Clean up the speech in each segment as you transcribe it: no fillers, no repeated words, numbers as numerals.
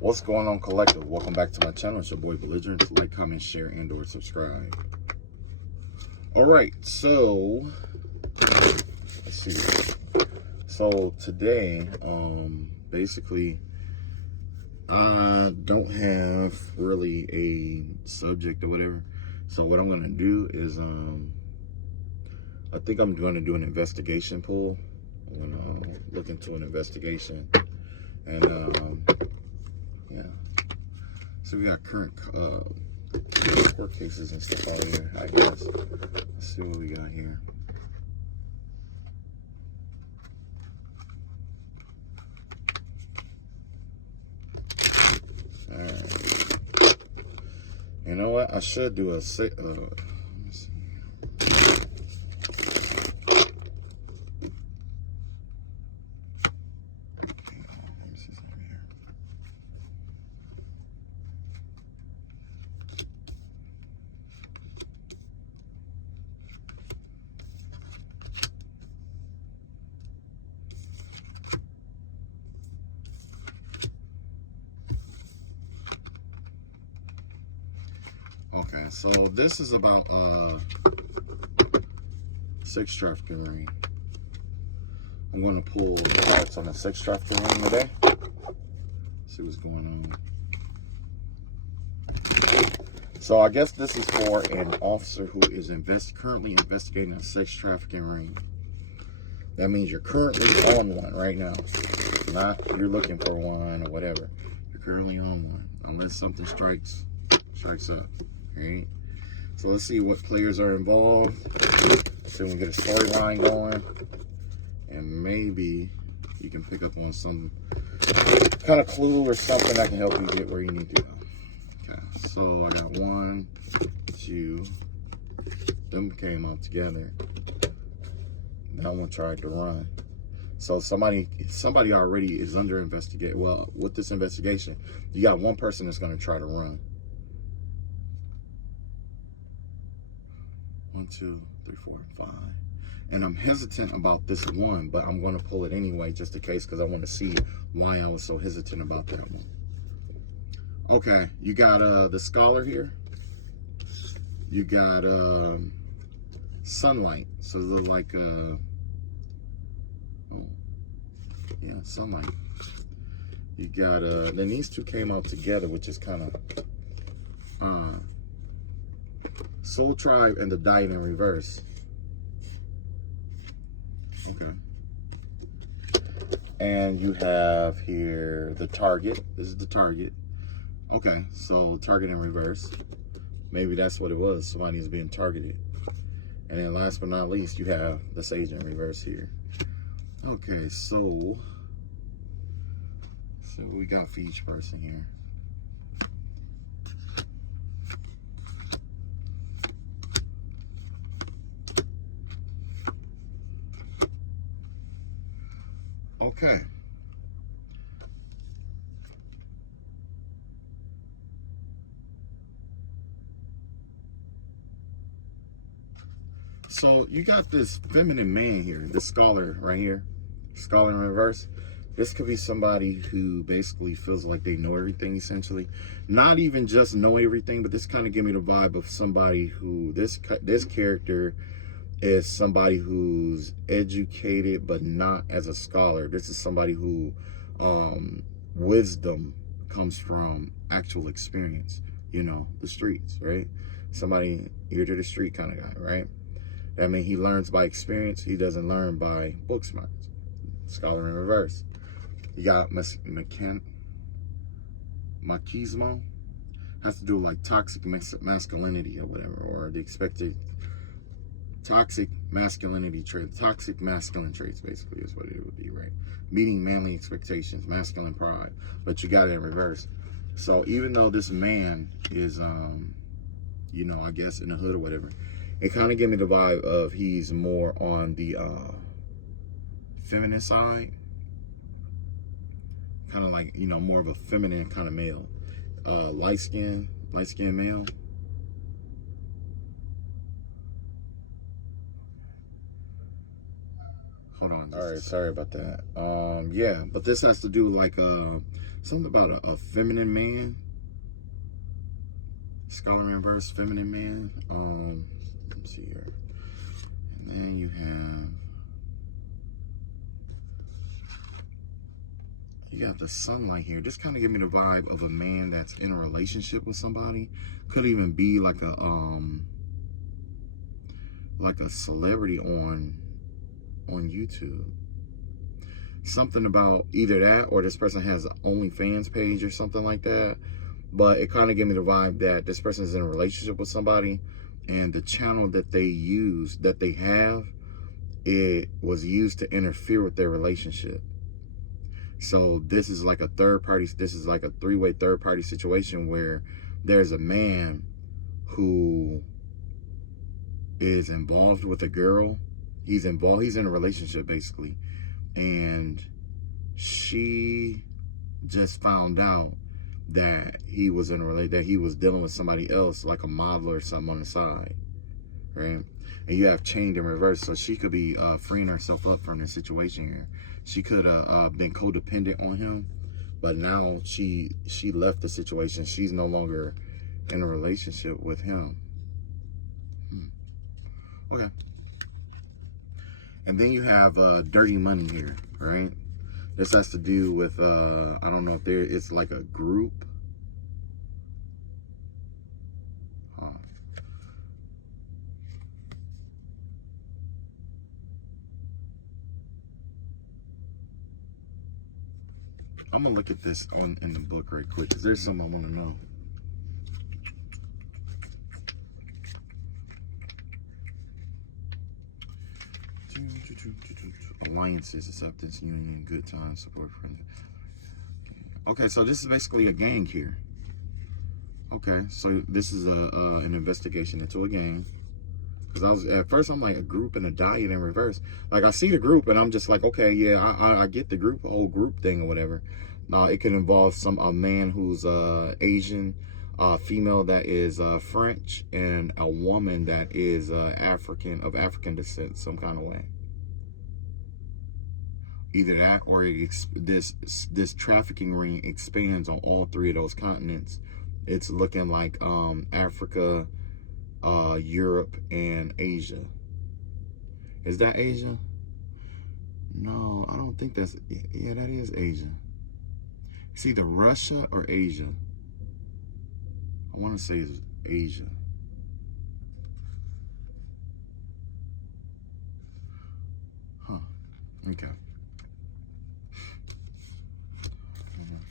What's going on, collective? Welcome back to my channel. It's your boy Belligerent. Like, comment, share, and or subscribe. All right, so let's see. So today, basically, I don't have really a subject or whatever. So what I'm gonna do is, I think I'm gonna do an investigation pool. I'm gonna look into an investigation, and yeah. So we got current court cases and stuff out here, I guess. Let's see what we got here. All right. You know what? I should do a let me see. Okay, so this is about sex trafficking ring. I'm gonna pull the facts on the sex trafficking ring today. See what's going on. So I guess this is for an officer who is currently investigating a sex trafficking ring. That means you're currently on one right now. Not you're looking for one or whatever. You're currently on one, unless something strikes up. Right? So let's see what players are involved. So we can get a storyline going, and maybe you can pick up on some kind of clue or something that can help you get where you need to go. Okay, so I got 1, 2. Them came out together. That one tried to run. So somebody already is under investigation. Well, with this investigation, you got one person that's going to try to run. 1, 2, 3, 4, 5. And I'm hesitant about this one, but I'm going to pull it anyway, just in case, because I want to see why I was so hesitant about that one. Okay, you got the scholar here. You got sunlight. So they're like oh yeah, sunlight. You got then these two came out together, which is kind of Soul Tribe and the Diet in Reverse. Okay. And you have here the Target. This is the Target. Okay, so Target in Reverse. Maybe that's what it was. Somebody is being targeted. And then last but not least, you have the Sage in Reverse here. Okay, so what we got for each person here. Okay. So you got this feminine man here, this scholar right here, scholar in reverse. This could be somebody who basically feels like they know everything, essentially. Not even just know everything, but this kind of give me the vibe of somebody who, this character is somebody who's educated, but not as a scholar. This is somebody who wisdom comes from actual experience, you know, the streets, right? Somebody ear to the street kind of guy, right? I mean, he learns by experience. He doesn't learn by book smarts. Scholar in reverse. You got machismo. Has to do with like toxic masculinity or whatever, or the expected toxic masculinity traits. Toxic masculine traits, basically, is what it would be, right? Meeting manly expectations, masculine pride. But you got it in reverse. So even though this man is, you know, I guess in the hood or whatever, it kind of gave me the vibe of he's more on the feminine side. Kind of like, you know, more of a feminine kind of male. Light skin male. Hold on. All right, sorry about that. Yeah, but this has to do like something about a feminine man. Scholar in reverse, feminine man. Let's see here. And then you got the sunlight here. This kind of give me the vibe of a man that's in a relationship with somebody. Could even be like a celebrity on YouTube. Something about either that or this person has an OnlyFans page or something like that. But it kind of gave me the vibe that this person is in a relationship with somebody, and the channel that they have, it was used to interfere with their relationship. So this is like a three-way third-party situation where there's a man who is involved with a girl. He's in a relationship basically, and she just found out that he was dealing with somebody else, like a model or something on the side, right? And you have chained in reverse, so she could be freeing herself up from this situation here. She could have been codependent on him, but now she left the situation. She's no longer in a relationship with him. Okay. And then you have dirty money here, right? This has to do with, I don't know if it's like a group. I'm gonna look at this in the book right quick, because there's something I want to know. Alliances, acceptance, union, good times, support, friends. Okay, so this is basically a gang here. Okay, so this is an investigation into a gang. Because at first I'm like, a group and a diet in reverse. Like, I see the group and I'm just like, okay, yeah, I get the group, the whole group thing or whatever. It can involve a man who's Asian, female that is French, and a woman that is of African descent, some kind of way. Either that or this trafficking ring expands on all three of those continents. It's looking like Africa, Europe, and Asia. Is that Asia? No, I don't think that's... Yeah, that is Asia. It's either Russia or Asia. I want to say it's Asia. Huh. Okay.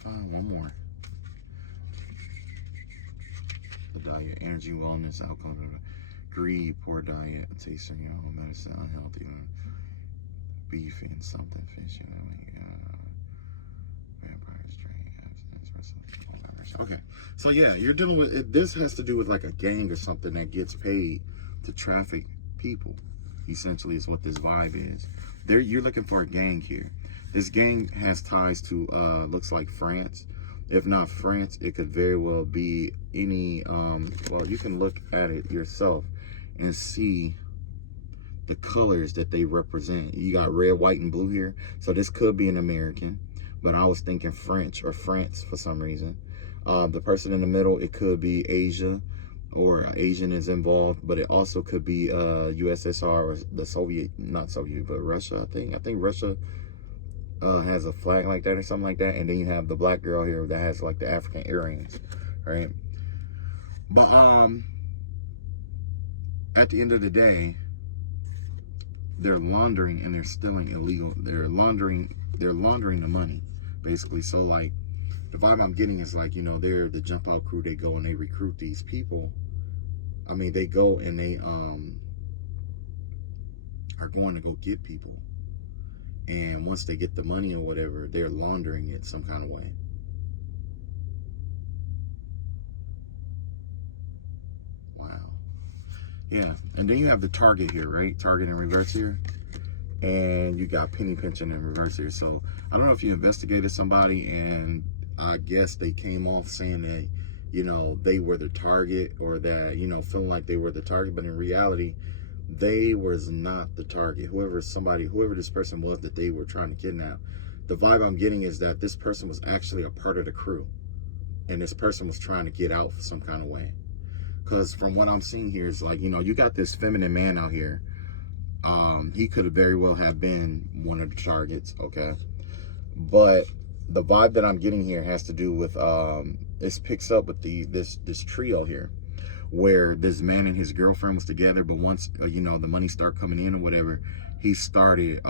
Find one more. The diet, energy, wellness, alcohol, greed, poor diet, taste, medicine, unhealthy, beef and something, fish, vampires, drink, abstinence, okay. So yeah, you're dealing with it. This has to do with like a gang or something that gets paid to traffic people. Essentially, is what this vibe is. You're looking for a gang here. This gang has ties to looks like France. If not France, it could very well be any, well, you can look at it yourself and see the colors that they represent. You got red, white, and blue here. So this could be an American, but I was thinking French or France for some reason. The person in the middle, it could be Asia, or Asian is involved, but it also could be USSR or the not Soviet, but Russia, I think. I think Russia has a flag like that or something like that. And then you have the black girl here that has like the African earrings, right? But at the end of the day, they're laundering and they're stealing illegal. They're laundering the money, basically. So like the vibe I'm getting is like, they're the jump out crew. They go and they recruit these people. I mean, they go and they are going to go get people. And once they get the money or whatever, they're laundering it some kind of way. Wow. Yeah. And then you have the target here, right? Target in reverse here. And you got penny pinching in reverse here. So I don't know if you investigated somebody and I guess they came off saying that, they were the target, or that, feeling like they were the target. But in reality, They was not the target. Whoever this person was that they were trying to kidnap, the vibe I'm getting is that this person was actually a part of the crew, and this person was trying to get out some kind of way. Because from what I'm seeing here is like, you know, you got this feminine man out here. He could have very well have been one of the targets, okay? But the vibe that I'm getting here has to do with this picks up with this trio here, where this man and his girlfriend was together, but once you know, the money started coming in or whatever, he started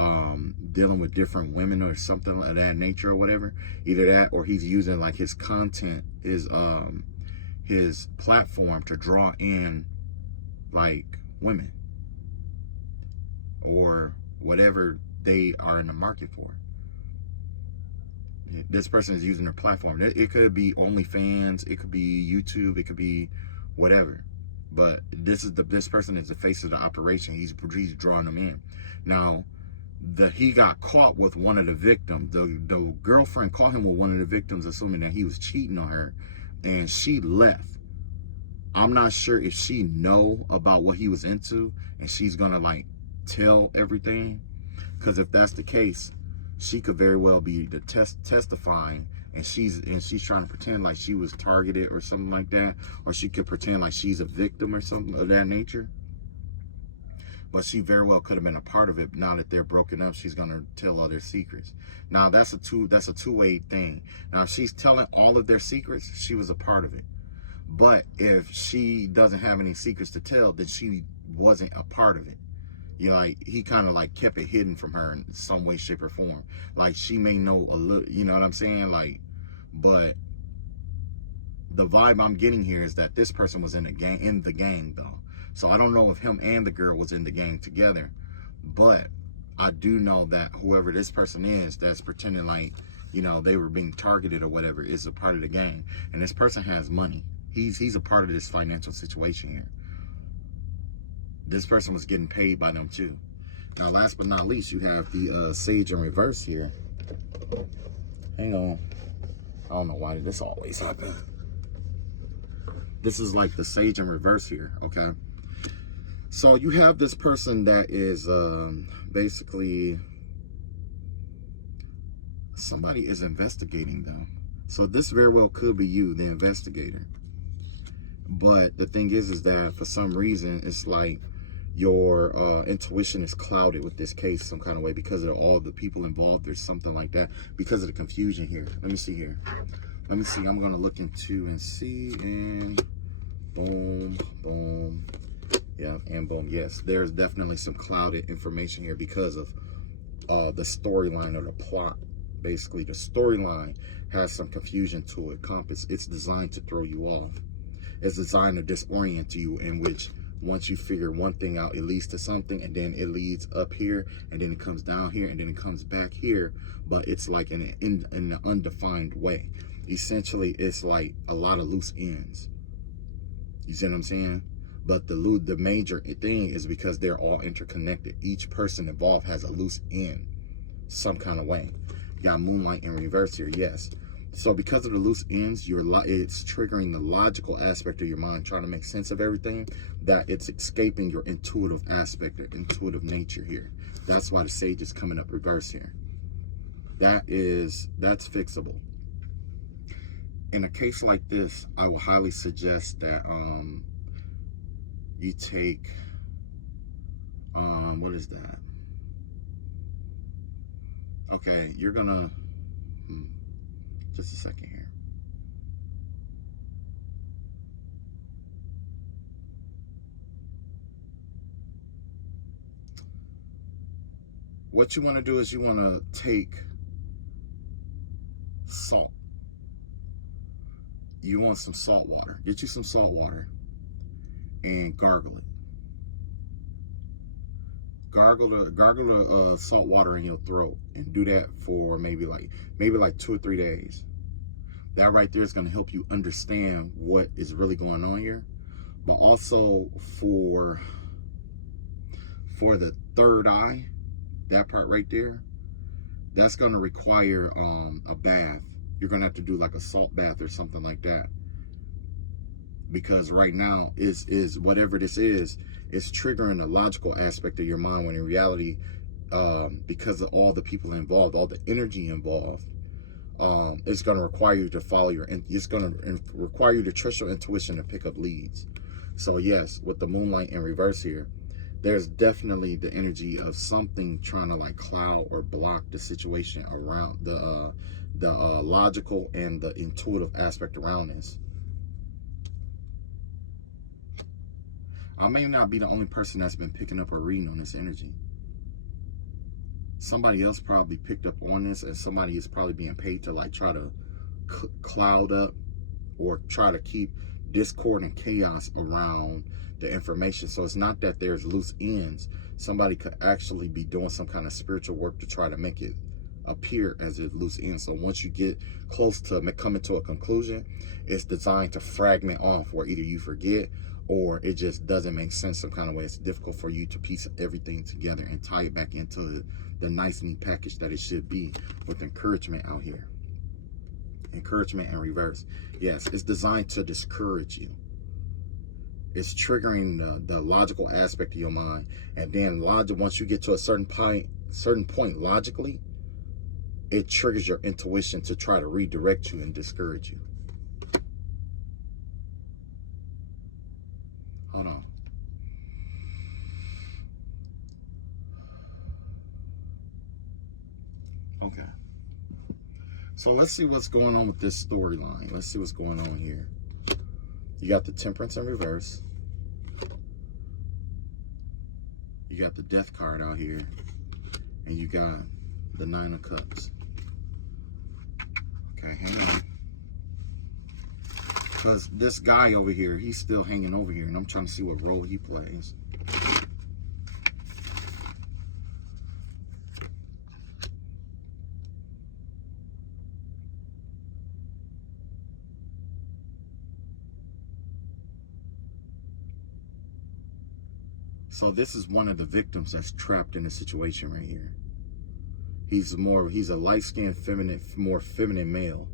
dealing with different women or something of that nature or whatever. Either that, or he's using like his content, his platform to draw in like women or whatever they are in the market for. This person is using their platform. It could be OnlyFans, it could be YouTube, it could be whatever. But this person is the face of the operation. He's drawing them in. Now, he got caught with one of the victims. The girlfriend caught him with one of the victims, assuming that he was cheating on her, and she left. I'm not sure if she know about what he was into, and she's gonna like tell everything. Because if that's the case, she could very well be the testifying, and she's trying to pretend like she was targeted or something like that, or she could pretend like she's a victim or something of that nature. But she very well could have been a part of it. Now that they're broken up, she's gonna tell all their secrets. Now that's a two-way thing. Now if she's telling all of their secrets, she was a part of it. But if she doesn't have any secrets to tell, then she wasn't a part of it. You know, like, he kind of like kept it hidden from her in some way, shape, or form. Like, she may know a little, you know what I'm saying? Like, but the vibe I'm getting here is that this person was in the gang though. So I don't know if him and the girl was in the gang together, but I do know that whoever this person is that's pretending like, you know, they were being targeted or whatever is a part of the gang. And this person has money. He's a part of this financial situation here. This person was getting paid by them too. Now, last but not least, you have the Sage in reverse here. Hang on. I don't know why did this always happen. This is like the Sage in reverse here, okay? So you have this person that is basically, somebody is investigating them. So this very well could be you, the investigator. But the thing is that for some reason, it's like your intuition is clouded with this case some kind of way because of all the people involved or something like that, because of the confusion here. Let me see here. Let me see. I'm going to look into and see, and boom, boom. Yeah, and boom. Yes, there's definitely some clouded information here because of the storyline or the plot. Basically, the storyline has some confusion to it. It's designed to throw you off. It's designed to disorient you, in which once you figure one thing out, it leads to something, and then it leads up here, and then it comes down here, and then it comes back here, but it's like in an undefined way. Essentially, it's like a lot of loose ends. You see what I'm saying? But the major thing is because they're all interconnected. Each person involved has a loose end some kind of way. You got Moonlight in reverse here, yes. So because of the loose ends, it's triggering the logical aspect of your mind, trying to make sense of everything, that it's escaping your intuitive aspect, or intuitive nature here. That's why the Sage is coming up reverse here. That's fixable. In a case like this, I will highly suggest that you take, what is that? Okay, you're gonna, just a second here. What you want to do is you want to take salt. You want some salt water. Get you some salt water and gargle it. Gargle the salt water in your throat, and do that for maybe like 2 or 3 days. That right there is going to help you understand what is really going on here. But also for the third eye, that part right there, that's going to require a bath. You're going to have to do like a salt bath or something like that. because right now is whatever this is triggering a logical aspect of your mind, when in reality, because of all the people involved, all the energy involved, it's going to require you to follow it's going to require you to trust your intuition to pick up leads. So yes, with the moonlight in reverse here, there's definitely the energy of something trying to like cloud or block the situation around the logical and the intuitive aspect around this. I may not be the only person that's been picking up or reading on this energy. Somebody else probably picked up on this, and somebody is probably being paid to like try to cloud up or try to keep discord and chaos around the information. So it's not that there's loose ends. Somebody could actually be doing some kind of spiritual work to try to make it appear as if loose ends. So once you get close to coming to a conclusion, it's designed to fragment off, where either you forget or it just doesn't make sense some kind of way. It's difficult for you to piece everything together and tie it back into the nice neat package that it should be, with encouragement out here. Encouragement in reverse. Yes, it's designed to discourage you. It's triggering the logical aspect of your mind, and then once you get to a certain point logically, it triggers your intuition to try to redirect you and discourage you. Hold on. Okay. So let's see what's going on with this storyline. Let's see what's going on here. You got the Temperance in reverse. You got the Death card out here. And you got the Nine of Cups. Okay, hang on. Because this guy over here, he's still hanging over here, and I'm trying to see what role he plays. So this is one of the victims that's trapped in a situation right here. He's a light-skinned, feminine, more feminine male.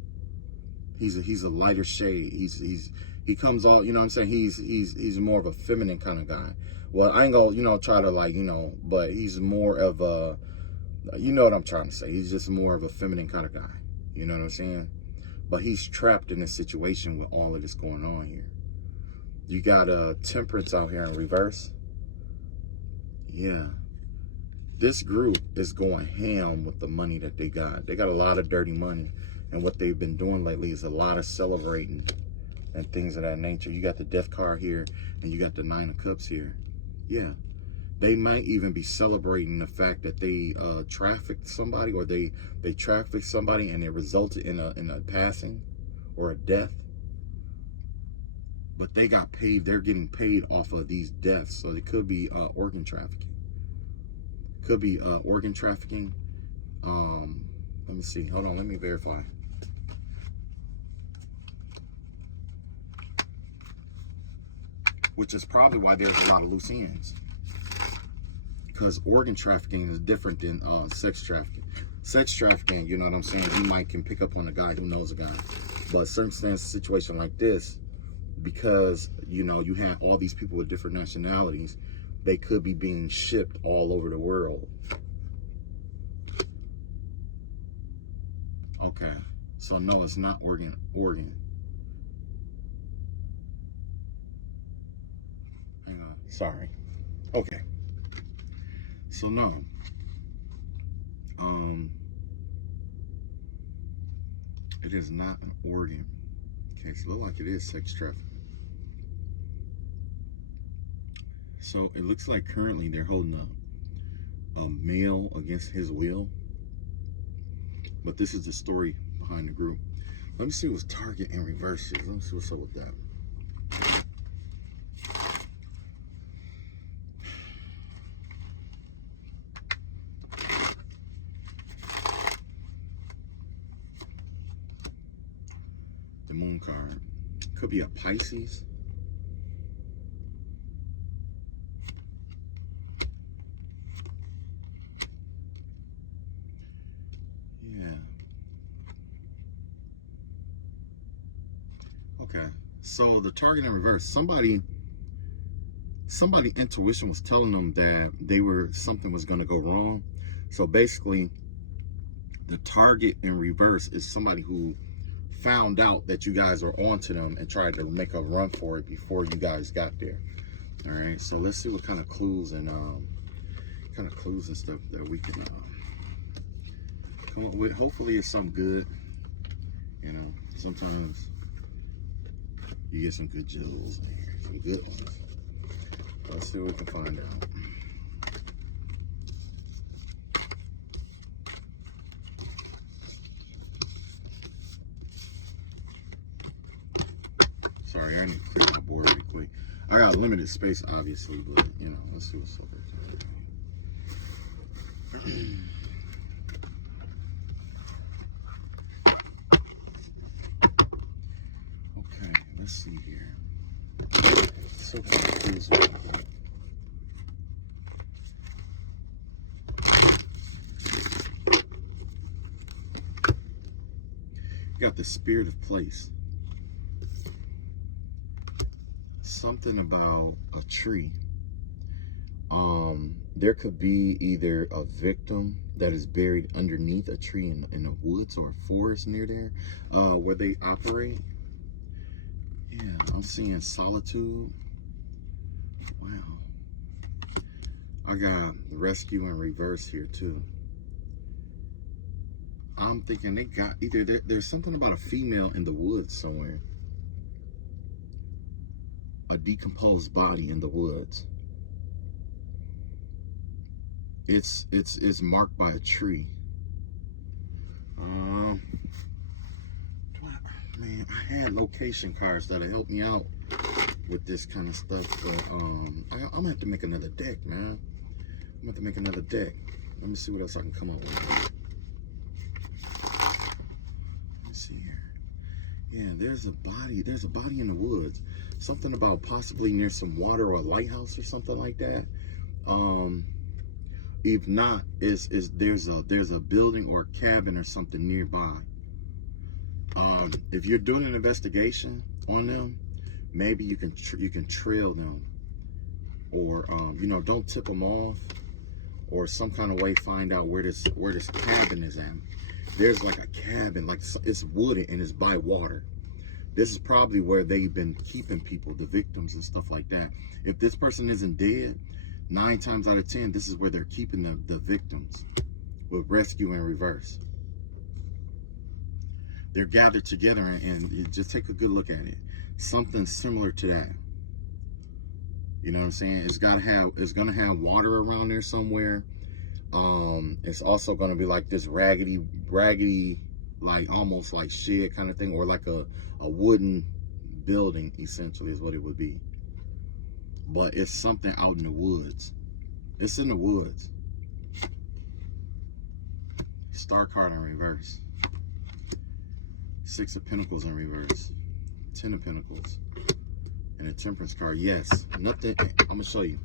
He's a lighter shade. He comes all, you know what I'm saying? He's more of a feminine kind of guy. Well, I ain't gonna, try to like, but he's more of a, you know what I'm trying to say. He's just more of a feminine kind of guy. You know what I'm saying? But he's trapped in a situation with all of this going on here. You got a Temperance out here in reverse. Yeah. This group is going ham with the money that they got. They got a lot of dirty money. And what they've been doing lately is a lot of celebrating and things of that nature. You got the Death card here, and you got the Nine of Cups here. Yeah. They might even be celebrating the fact that they trafficked somebody, or they trafficked somebody and it resulted in a passing or a death. But they got paid. They're getting paid off of these deaths. So it could be organ trafficking. Could be organ trafficking. Let me see. Hold on. Let me verify. Which is probably why there's a lot of loose ends. Because organ trafficking is different than sex trafficking. Sex trafficking, you know what I'm saying? You can pick up on a guy who knows a guy. But circumstance, situation like this, because, you have all these people with different nationalities, they could be being shipped all over the world. Okay. So no, it's not organ. Hang on. Sorry. Okay. So no. It is not an organ. Okay, so it looks like it is sex trafficking. So it looks like currently they're holding a male against his will. But this is the story behind the group. Let me see what's Target in reverse is. Let me see what's up with that. The Moon card. Could be a Pisces. Yeah. Okay. So the target in reverse, somebody intuition was telling them that something was going to go wrong. So basically, the target in reverse is somebody who found out that you guys were onto them and tried to make a run for it before you guys got there. All right, so let's see what kind of clues and stuff that we can come up with. Hopefully it's something good. You know, sometimes you get some good jewels in here, some good ones. Let's see what we can find out. Sorry, I need to clear the board really quick. I got limited space, obviously, but you know, let's see what's up there. Okay, let's see here. So confusing. You got the spirit of place. Something about a tree. There could be either a victim that is buried underneath a tree in the woods or a forest near there, where they operate. Yeah, I'm seeing solitude. Wow. I got rescue and reverse here too. I'm thinking they got either there's something about a female in the woods somewhere. A decomposed body in the woods. It's marked by a tree. Man, I had location cards that'll help me out with this kind of stuff, but I'm gonna have to make another deck, man. I'm gonna have to make another deck. Let me see what else I can come up with. Let's see here. Yeah, there's a body in the woods. Something about possibly near some water or a lighthouse or something like that. If not, there's a building or a cabin or something nearby. If you're doing an investigation on them, maybe you can trail them, or you know, don't tip them off, or some kind of way find out where this cabin is at. There's like a cabin, like it's wooded and it's by water. This is probably where they've been keeping people, the victims and stuff like that. If this person isn't dead, 9 times out of 10, this is where they're keeping the victims with rescue and reverse. They're gathered together and just take a good look at it. Something similar to that. You know what I'm saying? It's gonna have water around there somewhere. It's also gonna be like this raggedy, like almost like shed kind of thing, or like a wooden building, essentially is what it would be. But it's something out in the woods. It's in the woods. Star card in reverse. 6 of Pentacles in reverse. 10 of Pentacles. And a Temperance card. Yes. Nothing. I'm going to show you.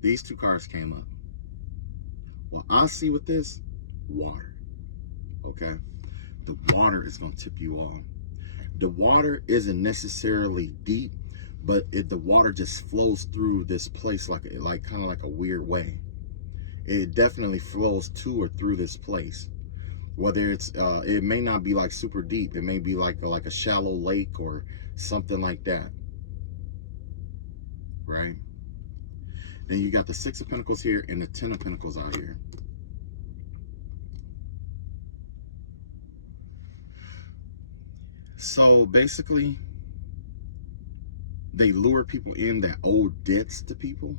These 2 cards came up. Well, I see with this, water. Okay? The water is going to tip you off. The water isn't necessarily deep, but the water just flows through this place like kind of like a weird way. It definitely flows to or through this place. Whether it's it may not be like super deep, it may be like a shallow lake or something like that, right? Then you got the 6 of Pentacles here and the 10 of Pentacles out here. So basically, they lure people in that owe debts to people,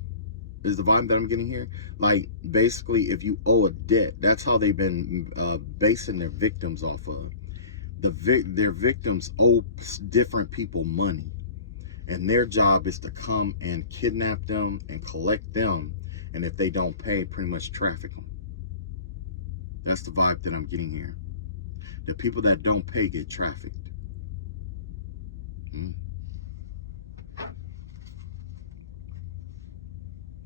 is the vibe that I'm getting here. Like, basically, if you owe a debt, that's how they've been basing their victims off of. Their victims owe different people money, and their job is to come and kidnap them and collect them, and if they don't pay, pretty much traffic them. That's the vibe that I'm getting here. The people that don't pay get trafficked.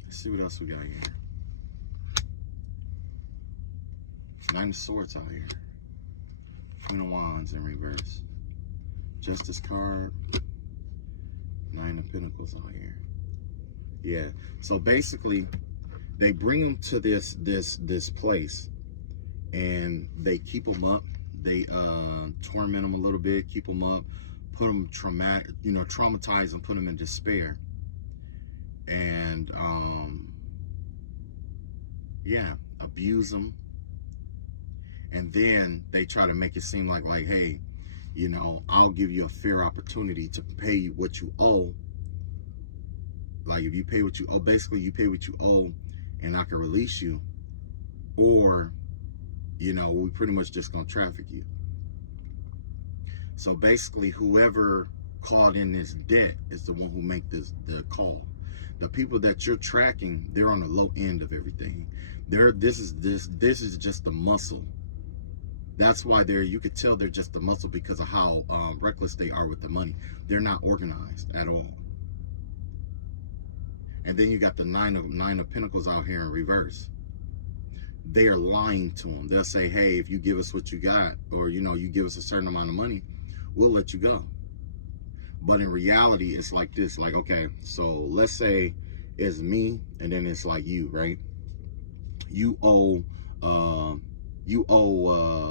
Let's see what else we got here. Nine of Swords out here. Queen of Wands in reverse. Justice card. Nine of Pentacles out here. Yeah. So basically, they bring them to this place, and they keep them up. They torment them a little bit, keep them up, put them traumatize them, put them in despair, and yeah, abuse them. And then they try to make it seem like, hey, you know, I'll give you a fair opportunity to pay you what you owe. Like, if you pay what you owe, basically you pay what you owe and I can release you. Or, you know, we pretty much just gonna traffic you. So basically, whoever called in this debt is the one who make the call. The people that you're tracking, they're on the low end of everything. This is just the muscle. That's why you could tell they're just the muscle because of how reckless they are with the money. They're not organized at all. And then you got the nine of Pentacles out here in reverse. They're lying to them. They'll say, hey, if you give us what you got, or, you know, you give us a certain amount of money, we'll let you go. But in reality, it's like this. Like, okay, so let's say it's me, and then it's like you, right? You owe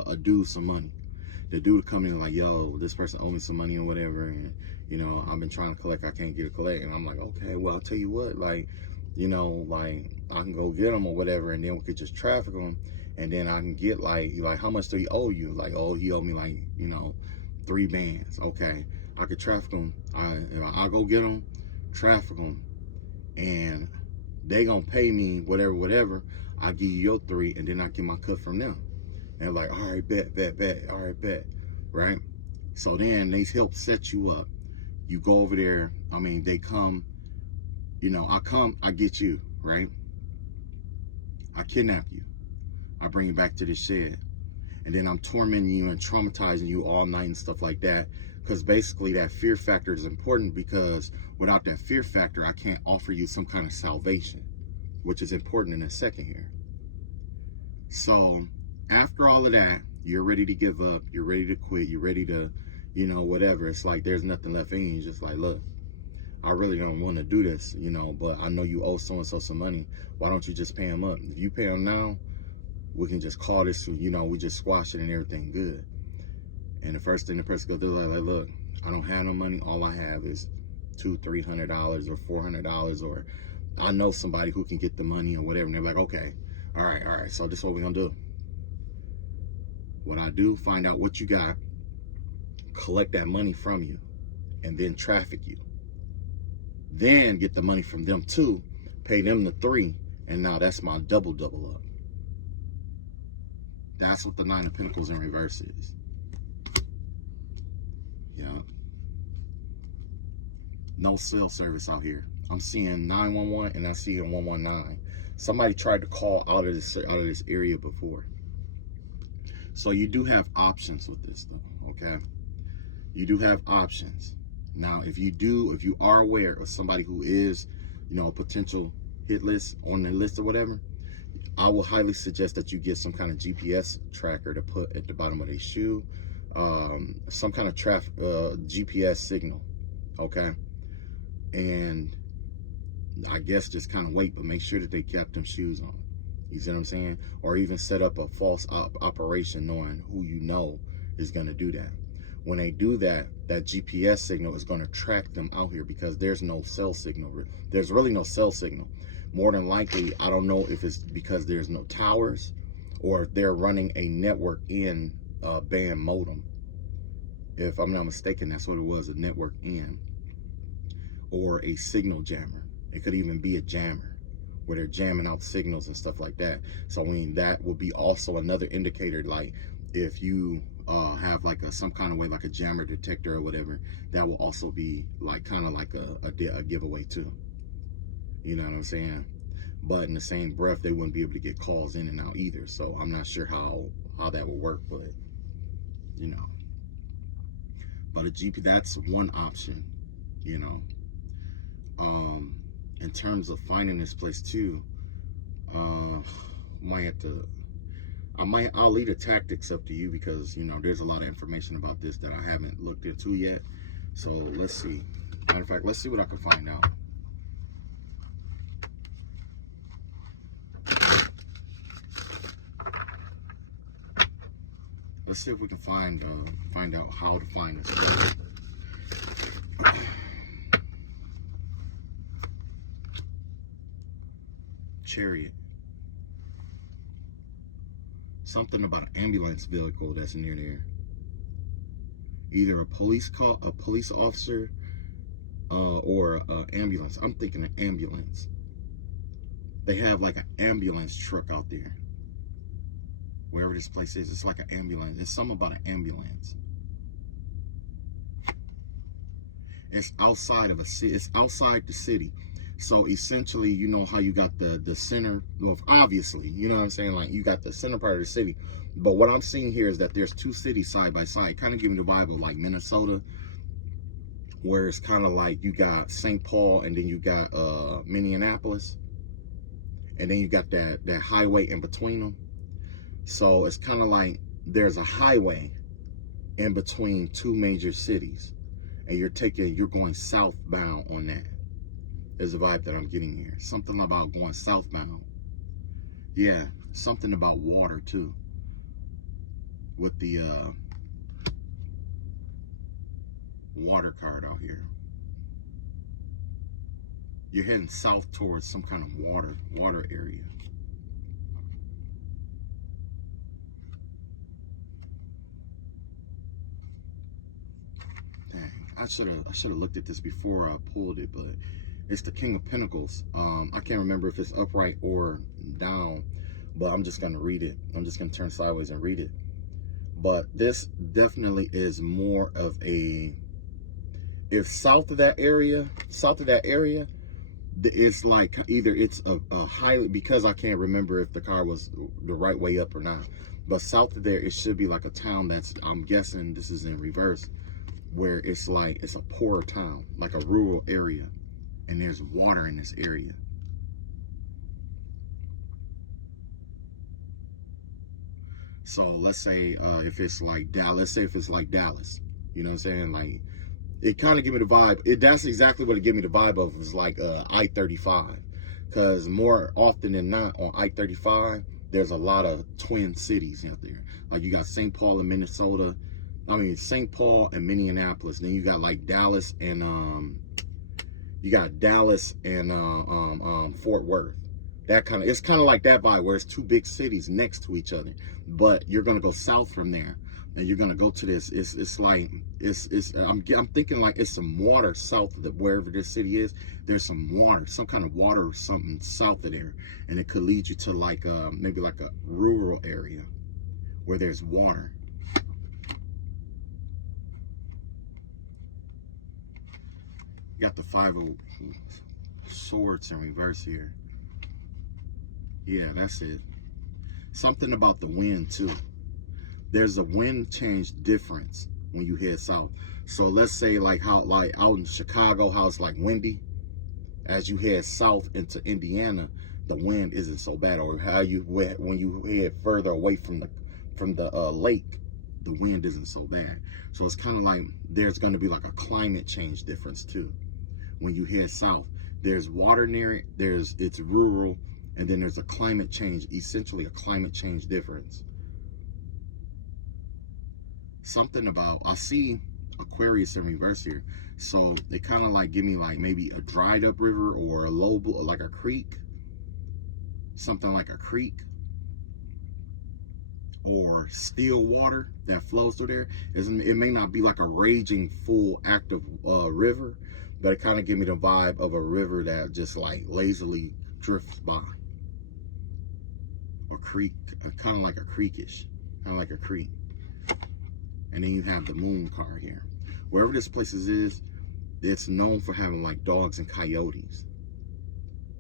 a dude some money. The dude come in like, yo, this person owes me some money or whatever, and, you know, I've been trying to collect, I can't get a collect. And I'm like, okay, well, I'll tell you what, like, you know, like, I can go get them or whatever, and then we could just traffic them, and then I can get like how much do he owe you? Like, oh, he owe me like, you know, 3 bands. Okay, I could traffic them. I'll go get them, traffic them, and they gonna pay me whatever. I give you your 3, and then I get my cut from them. And like, all right, bet, all right, bet, right? So then they help set you up. You go over there. I mean, they come. You know, I get you, right? I kidnap you. I bring you back to the shed. And then I'm tormenting you and traumatizing you all night and stuff like that. Because basically that fear factor is important, because without that fear factor, I can't offer you some kind of salvation, which is important in a second here. So after all of that, you're ready to give up. You're ready to quit. You're ready to, you know, whatever. It's like there's nothing left in you. Just like, look, I really don't want to do this, you know, but I know you owe so-and-so some money. Why don't you just pay him up? If you pay him now, we can just call this, you know, we just squash it and everything good. And the first thing the person goes do is like, look, I don't have no money. All I have is $200-300 or $400, or I know somebody who can get the money or whatever. And they're like, okay, all right. So this is what we're gonna do. What I do, find out what you got, collect that money from you, and then traffic you. Then get the money from them too, pay them the 3, and now that's my double up. That's what the 9 of Pentacles in reverse is. Yeah. No cell service out here. I'm seeing 911 and I'm seeing 119. Somebody tried to call out of this area before. So you do have options with this though, okay? You do have options. Now, if you are aware of somebody who is, you know, a potential hit list on the list or whatever, I will highly suggest that you get some kind of GPS tracker to put at the bottom of their shoe, some kind of GPS signal, okay? And I guess just kind of wait, but make sure that they kept them shoes on. You see what I'm saying? Or even set up a false operation knowing who you know is going to do that. When they do that, that GPS signal is going to track them out here, because there's no cell signal. There's really no cell signal. More than likely, I don't know if it's because there's no towers, or if they're running a network in band modem. If I'm not mistaken, that's what it was, a network in, or a signal jammer. It could even be a jammer, where they're jamming out signals and stuff like that. So I mean, that would be also another indicator. Like if you have like some kind of way, like a jammer detector or whatever, that will also be like kind of like a giveaway too. You know what I'm saying? But in the same breath, they wouldn't be able to get calls in and out either. So I'm not sure how that will work, but you know. But a GP, that's one option, you know. In terms of finding this place too, might have to, I'll leave the tactics up to you, because, you know, there's a lot of information about this that I haven't looked into yet. So let's see. Matter of fact, let's see what I can find out. Let's see if we can find out how to find this. Chariot. Something about an ambulance vehicle that's near there. Either a police officer, or an ambulance. I'm thinking an ambulance. They have like an ambulance truck out there. Wherever this place is, it's like an ambulance. It's something about an ambulance. It's outside of a city. It's outside the city. So essentially, you know how you got the center. Well, obviously, you know what I'm saying? Like, you got the center part of the city. But what I'm seeing here is that there's two cities side by side. Kind of giving the vibe of like Minnesota, where it's kind of like you got St. Paul, and then you got Minneapolis. And then you got that highway in between them. So it's kind of like there's a highway in between two major cities, and you're going southbound on that. Is the vibe that I'm getting here. Something about going southbound. Yeah, something about water too. With the water card out here. You're heading south towards some kind of water area. Dang, I should have looked at this before I pulled it, but it's the King of Pentacles. I can't remember if it's upright or down, but I'm just gonna read it. I'm just gonna turn sideways and read it. But this definitely is more of a, if south of that area, it's like either it's a highly, because I can't remember if the car was the right way up or not, but south of there, it should be like a town that's, I'm guessing this is in reverse, where it's like, it's a poorer town, like a rural area, and there's water in this area. So let's say if it's like Dallas, let's say if it's like Dallas, you know what I'm saying? Like, it kind of give me the vibe. That's exactly what it gave me the vibe of. Is like I-35, because more often than not on I-35, there's a lot of twin cities out there. Like, you got St. Paul and Minnesota. I mean, St. Paul and Minneapolis. Then you got like Dallas and Fort Worth. That kind of, it's kind of like that vibe where it's two big cities next to each other, but you're gonna go south from there, and you're gonna go to this. It's like I'm thinking like it's some water south of wherever this city is. There's some water, some kind of water or something south of there, and it could lead you to like maybe like a rural area where there's water. You got the 5 of Swords in reverse here. Yeah, that's it. Something about the wind too. There's a wind change difference when you head south. So let's say like how like out in Chicago, how it's like windy. As you head south into Indiana, the wind isn't so bad. Or how when you head further away from the lake, the wind isn't so bad. So it's kind of like there's going to be like a climate change difference too. When you head south, there's water near it. It's rural. And then there's a climate change, essentially a climate change difference. Something about, I see Aquarius in reverse here. So it kind of like give me like maybe a dried up river or a low, like a creek. Something like a creek. Or still water that flows through there. It may not be like a raging, full, active river, but it kind of give me the vibe of a river that just like lazily drifts by. Or creek, kind of like a creekish, kind of like a creek. And then you have the moon card here. Wherever this place is, it's known for having like dogs and coyotes.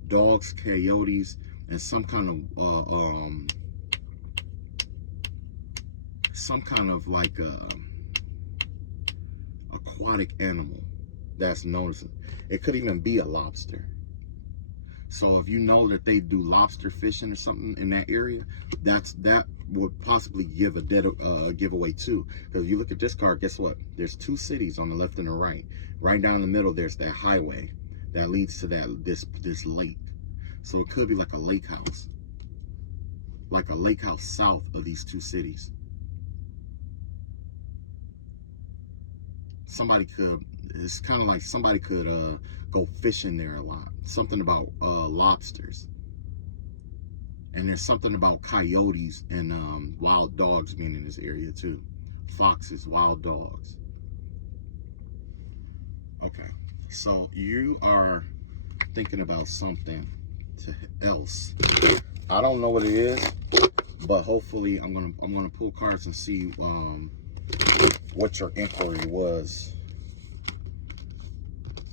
Dogs, coyotes, and some kind of like aquatic animal that's known as, it could even be a lobster. So if you know that they do lobster fishing or something in that area, that would possibly give a giveaway too. Because if you look at this card, guess what? There's two cities on the left and the right. Right down the middle, there's that highway that leads to this lake. So it could be like a lake house south of these two cities. It's kind of like somebody could go fishing there a lot. Something about lobsters. And there's something about coyotes and wild dogs being in this area too. Foxes, wild dogs. Okay, so you are thinking about something else. I don't know what it is, but hopefully I'm gonna pull cards and see what your inquiry was,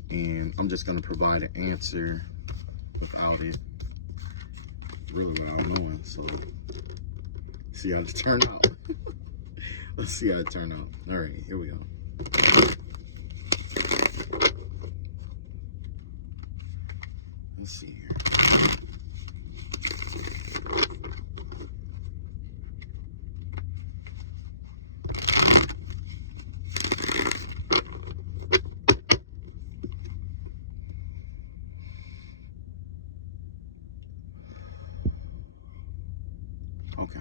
and I'm just gonna provide an answer without it really what I'm knowing. So see how it turned out. Let's see how it turned out. All right, here we go. Let's see here. Okay.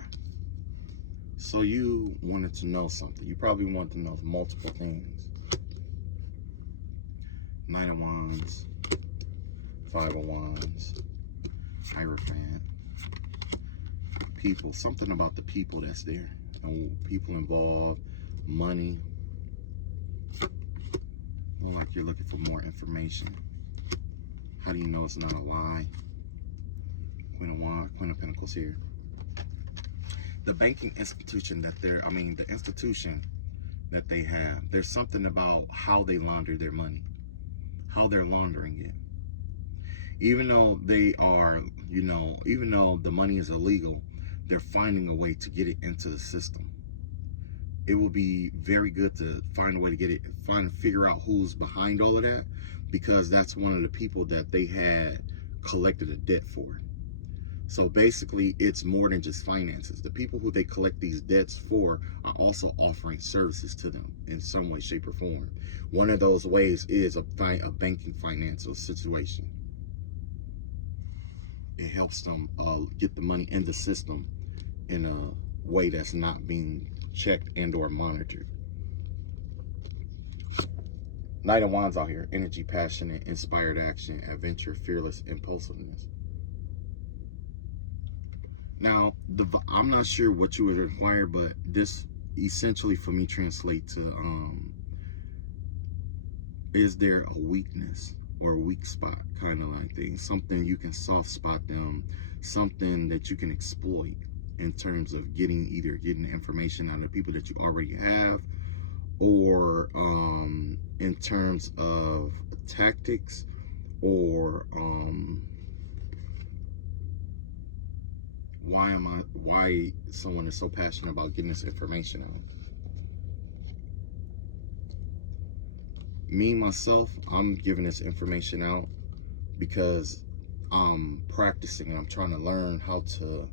So you wanted to know something. You probably wanted to know multiple things. Knight of Wands, Five of Wands, Hierophant, people, something about the people that's there, and people involved, money. More like you're looking for more information. How do you know it's not a lie? Queen of Wands, Queen of Pentacles here. The banking institution the institution that they have, there's something about how they launder their money, how they're laundering it. Even though they are, even though the money is illegal, they're finding a way to get it into the system. It will be very good to find a way to get it, figure out who's behind all of that, because that's one of the people that they had collected a debt for. So basically, it's more than just finances. The people who they collect these debts for are also offering services to them in some way, shape, or form. One of those ways is a banking financial situation. It helps them get the money in the system in a way that's not being checked and or monitored. Knight of Wands out here. Energy, passionate, inspired action, adventure, fearless, impulsiveness. Now, I'm not sure what you would require, but this essentially for me translate to, is there a weakness or a weak spot kind of like thing? Something you can soft spot them, something that you can exploit in terms of getting information out of people that you already have, or in terms of tactics, or why someone is so passionate about getting this information out. Me, myself, I'm giving this information out because I'm practicing and I'm trying to learn how to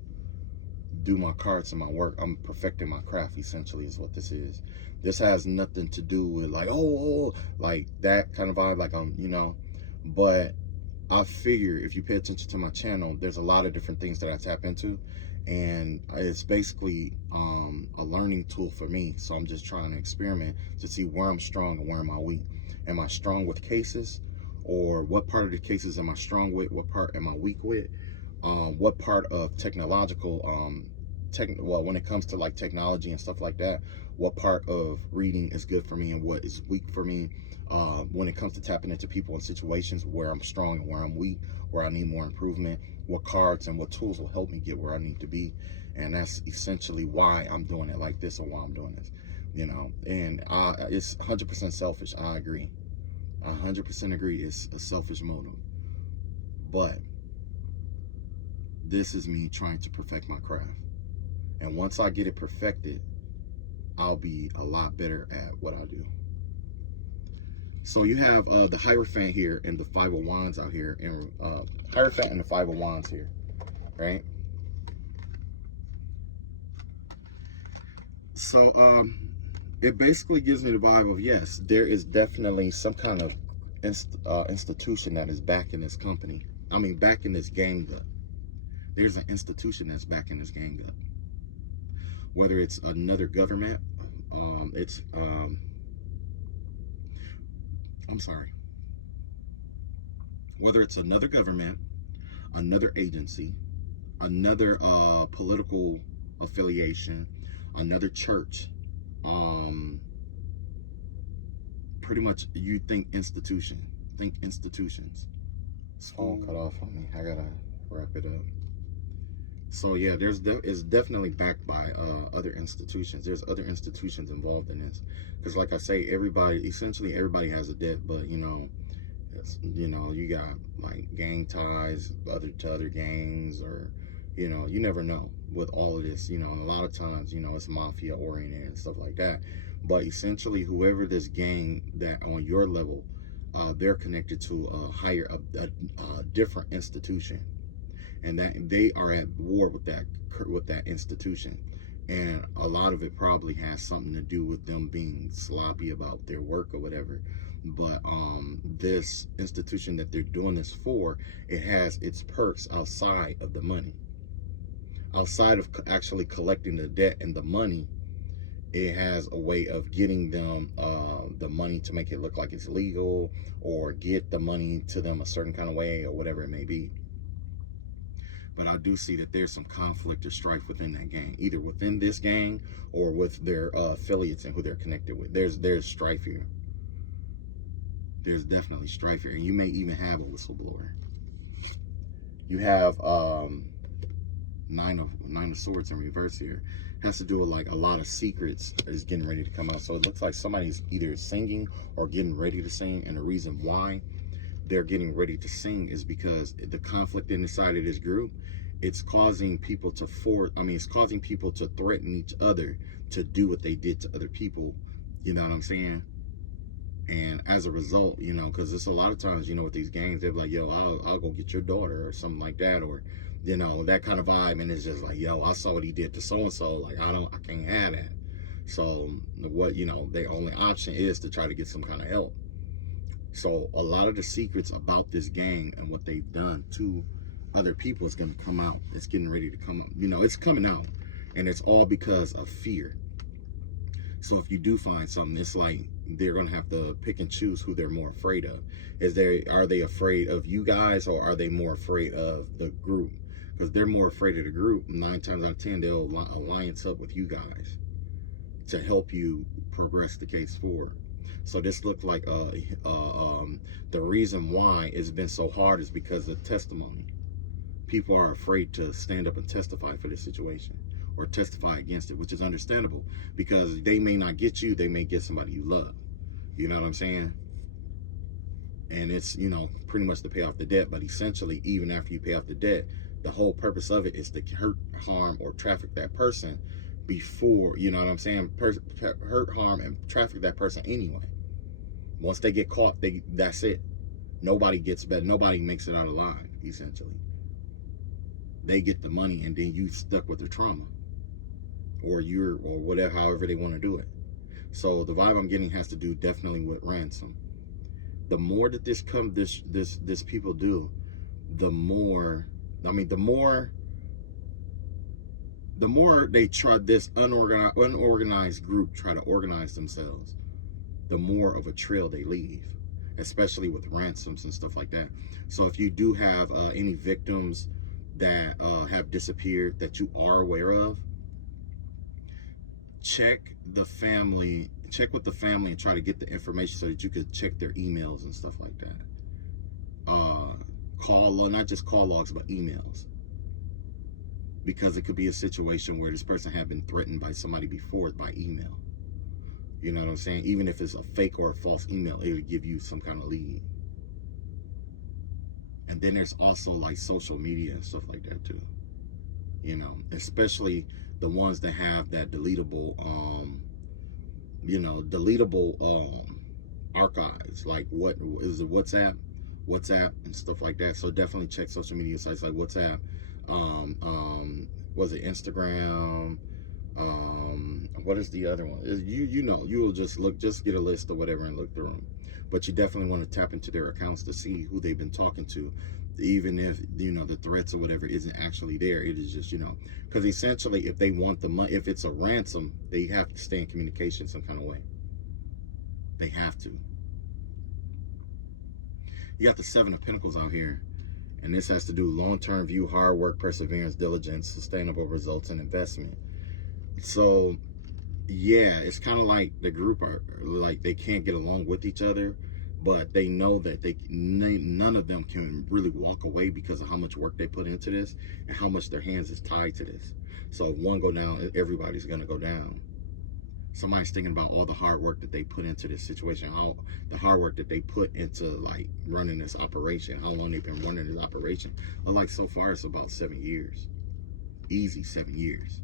do my cards and my work. I'm perfecting my craft, essentially, is what this is. This has nothing to do with like, like that kind of vibe, like but I figure if you pay attention to my channel, there's a lot of different things that I tap into, and it's basically a learning tool for me. So I'm just trying to experiment to see where I'm strong and where am I weak. Am I strong with cases, or what part of the cases am I strong with? What part am I weak with? What part of technological, when it comes to like technology and stuff like that, what part of reading is good for me and what is weak for me? When it comes to tapping into people and situations, where I'm strong and where I'm weak, where I need more improvement, what cards and what tools will help me get where I need to be. And that's essentially why I'm doing it like this, or why I'm doing this, and it's 100% selfish. I agree. I 100% agree. It's a selfish motive, but this is me trying to perfect my craft. And once I get it perfected, I'll be a lot better at what I do. So you have the Hierophant here and the Five of Wands out here, and Hierophant and the Five of Wands here, right? So it basically gives me the vibe of, yes, there is definitely some kind of institution that is backing this company. I mean, backing this gang up. There's an institution that's backing this gang up. Whether it's another government, whether it's another government, another agency, another political affiliation, another church, pretty much you think institutions. This phone cut off on me. I gotta wrap it up. So yeah, it's definitely backed by other institutions. There's other institutions involved in this, because like I say, essentially everybody has a debt, but you know, you got like gang ties to other gangs, or you never know with all of this, and a lot of times, it's mafia oriented and stuff like that. But essentially, whoever this gang that on your level, they're connected to a different institution, and that they are at war with that institution. And a lot of it probably has something to do with them being sloppy about their work or whatever. But this institution that they're doing this for, it has its perks outside of the money. Outside of actually collecting the debt and the money, it has a way of getting them the money to make it look like it's legal, or get the money to them a certain kind of way, or whatever it may be. But I do see that there's some conflict or strife within that gang, either within this gang or with their affiliates and who they're connected with. There's strife here. There's definitely strife here, and you may even have a whistleblower. You have Nine of Swords in reverse here. Has to do with like a lot of secrets is getting ready to come out. So it looks like somebody's either singing or getting ready to sing, and the reason why they're getting ready to sing is because the conflict inside of this group, it's causing people to it's causing people to threaten each other to do what they did to other people. You know what I'm saying? And as a result, because it's a lot of times, with these gangs, they're like, yo, I'll go get your daughter or something like that, or that kind of vibe. And it's just like, yo, I saw what he did to so-and-so, like I can't have that. So what, their only option is to try to get some kind of help. So a lot of the secrets about this gang and what they've done to other people is going to come out. It's getting ready to come out. It's coming out, and it's all because of fear. So if you do find something, it's like they're going to have to pick and choose who they're more afraid of. Are they afraid of you guys, or are they more afraid of the group? Because they're more afraid of the group. 9 times out of 10, they'll alliance up with you guys to help you progress the case forward. So this looked like the reason why it's been so hard is because of testimony. People are afraid to stand up and testify for this situation, or testify against it, which is understandable, because they may not get you, they may get somebody you love. You know what I'm saying? And it's, pretty much to pay off the debt. But essentially, even after you pay off the debt, the whole purpose of it is to hurt, harm, or traffic that person before, you know what I'm saying? Hurt, harm, and traffic that person anyway. Once they get caught, that's it. Nobody gets better. Nobody makes it out alive, essentially. They get the money, and then you stuck with the trauma, or whatever, however they want to do it. So the vibe I'm getting has to do definitely with ransom. The more that this people do, the more they try, this unorganized group try to organize themselves, the more of a trail they leave, especially with ransoms and stuff like that. So if you do have any victims that have disappeared that you are aware of, check with the family and try to get the information so that you could check their emails and stuff like that. Not just call logs, but emails. Because it could be a situation where this person had been threatened by somebody before by email. You know what I'm saying? Even if it's a fake or a false email, it would give you some kind of lead. And then there's also like social media and stuff like that too. Especially the ones that have that deletable archives, like what is it, WhatsApp and stuff like that. So definitely check social media sites like WhatsApp, was it Instagram, what is the other one? You know, you will just look, just get a list or whatever and look through them. But you definitely want to tap into their accounts to see who they've been talking to, even if, you know, the threats or whatever isn't actually there. It is just, you know, because essentially if they want the money, if it's a ransom, they have to stay in communication some kind of way. They have to. You got the Seven of Pentacles out here, and this has to do long-term view, hard work, perseverance, diligence, sustainable results, and investment. So yeah, it's kind of like the group are like, they can't get along with each other, but they know that none of them can really walk away because of how much work they put into this and how much their hands is tied to this. So if one go down, everybody's gonna go down. Somebody's thinking about all the hard work that they put into this situation, how the hard work that they put into like running this operation, how long they've been running this operation. But like so far, it's about 7 years, easy 7 years.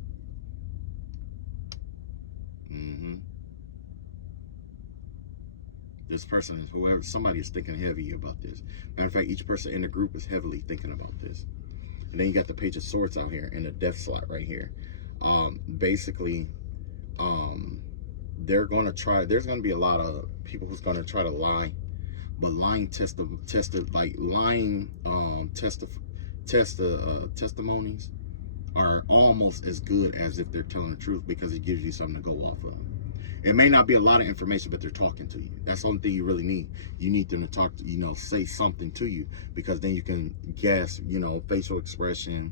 This person is whoever, somebody is thinking heavy about this. Matter of fact, each person in the group is heavily thinking about this. And then you got the Page of Swords out here and the Death slot right here. Basically, they're going to try, there's going to be a lot of people who's going to try to lie, but lying testimonies are almost as good as if they're telling the truth, because it gives you something to go off of. It may not be a lot of information, but they're talking to you. That's the only thing you really need. You need them to talk to, you know, say something to you, because then you can guess, you know, facial expression,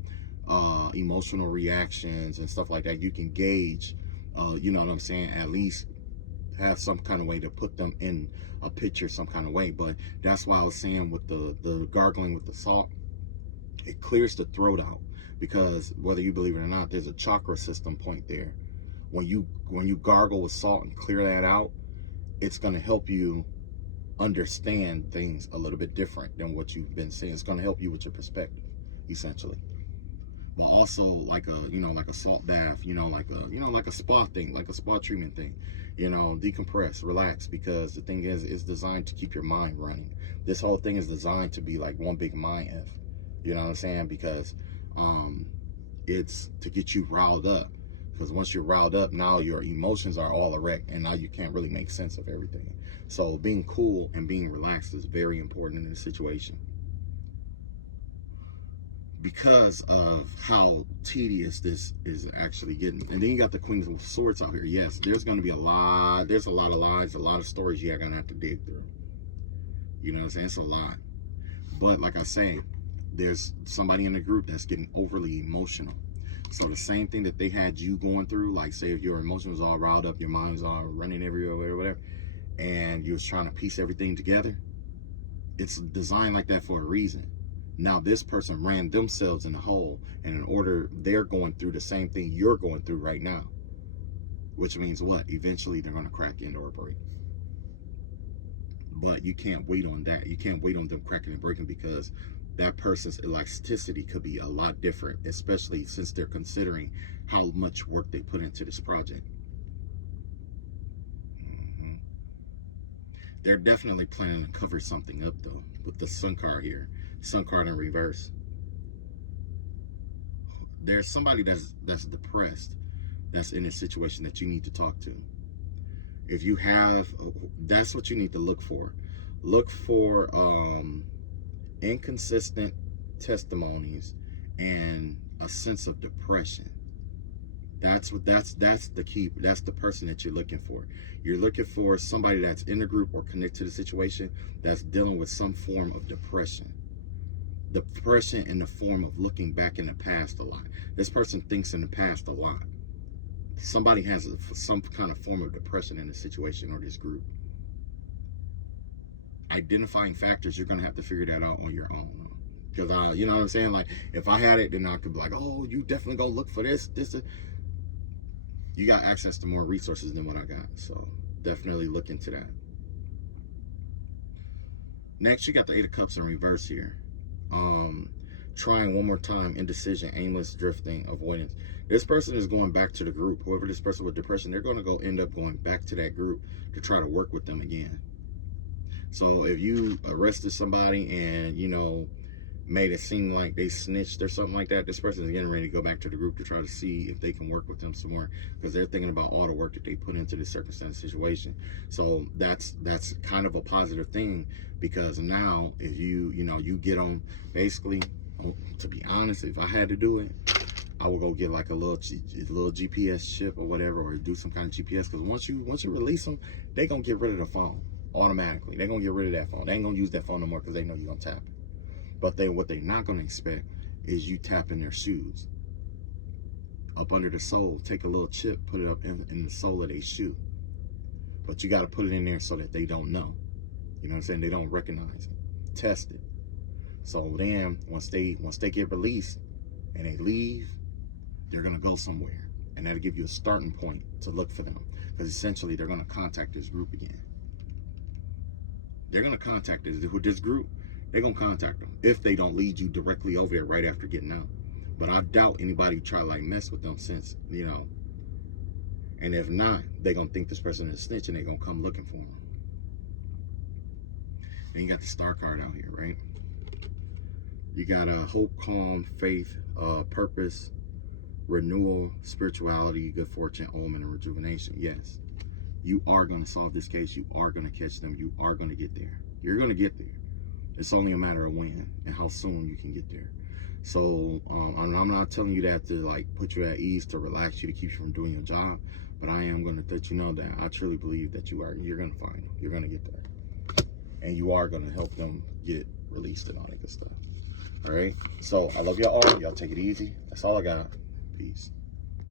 emotional reactions and stuff like that. You can gauge, you know what I'm saying, at least have some kind of way to put them in a picture some kind of way. But that's why I was saying with the gargling with the salt, it clears the throat out, because whether you believe it or not, there's a chakra system point there. When you gargle with salt and clear that out, it's going to help you understand things a little bit different than what you've been saying. It's going to help you with your perspective, essentially. But also like a, you know, like a salt bath, you know, like a spa thing, like a spa treatment thing, you know, decompress, relax, because the thing is, it's designed to keep your mind running. This whole thing is designed to be like one big mind F, you know what I'm saying? Because it's to get you riled up. Because once you're riled up, now your emotions are all erect, and now you can't really make sense of everything. So being cool and being relaxed is very important in this situation, because of how tedious this is actually getting. And then you got the Queen of Swords out here. Yes, there's going to be a lot of lies, a lot of stories you're going to have to dig through. You know what I'm saying? It's a lot. But like I say, there's somebody in the group that's getting overly emotional. So the same thing that they had you going through, like say if your emotions all riled up, your mind's all running everywhere, whatever, and you was trying to piece everything together, it's designed like that for a reason. Now this person ran themselves in the hole, and in order, they're going through the same thing you're going through right now. Which means what? Eventually they're going to crack into or break. But you can't wait on that. You can't wait on them cracking and breaking, because that person's elasticity could be a lot different, especially since they're considering how much work they put into this project. They're definitely planning to cover something up, though, with the Sun card here. Sun card in reverse. There's somebody that's depressed, that's in a situation that you need to talk to. If you have, that's what you need to look for. Look for inconsistent testimonies and a sense of depression. That's the key. That's the person that you're looking for. You're looking for somebody that's in the group or connected to the situation that's dealing with some form of depression. Depression in the form of looking back in the past a lot. This person thinks in the past a lot. Somebody has some kind of form of depression in the situation or this group. Identifying factors, you're going to have to figure that out on your own. Because, you know what I'm saying? Like, if I had it, then I could be like, oh, you definitely go look for this. You got access to more resources than what I got. So, definitely look into that. Next, you got the Eight of Cups in reverse here. Trying one more time, indecision, aimless drifting, avoidance. This person is going back to the group. Whoever this person with depression, they're going to end up going back to that group to try to work with them again. So if you arrested somebody and, you know, made it seem like they snitched or something like that, this person is getting ready to go back to the group to try to see if they can work with them some more, because they're thinking about all the work that they put into this circumstance situation. So that's kind of a positive thing, because now if you get on, basically, to be honest, if I had to do it, I would go get like a little GPS chip or whatever, or do some kind of GPS, because once you release them, they gonna get rid of the phone automatically. They're gonna get rid of that phone. They ain't gonna use that phone no more, because they know you're gonna tap it. But what they're not gonna expect is you tapping their shoes. Up under the sole, take a little chip, put it up in the sole of their shoe. But you gotta put it in there so that they don't know. You know what I'm saying? They don't recognize it. Test it. So then once they get released and they leave, they're gonna go somewhere. And that'll give you a starting point to look for them. Because essentially they're gonna contact this group again. They're gonna contact this group. They're gonna contact them if they don't lead you directly over there right after getting out. But I doubt anybody try to like mess with them, since, you know. And if not, they're gonna think this person is a snitch and they're gonna come looking for them. And you got the star card out here, right? You got hope, calm, faith, purpose, renewal, spirituality, good fortune, omen, and rejuvenation. Yes, you are going to solve this case. You are going to catch them. You are going to get there. You're going to get there. It's only a matter of when and how soon you can get there. So I'm not telling you that to like put you at ease, to relax you, to keep you from doing your job, but I am going to let you know that I truly believe that you're going to find them. You're going to get there, and you are going to help them get released and all that good stuff. All right. So I love y'all all. Y'all take it easy. That's all I got. Peace.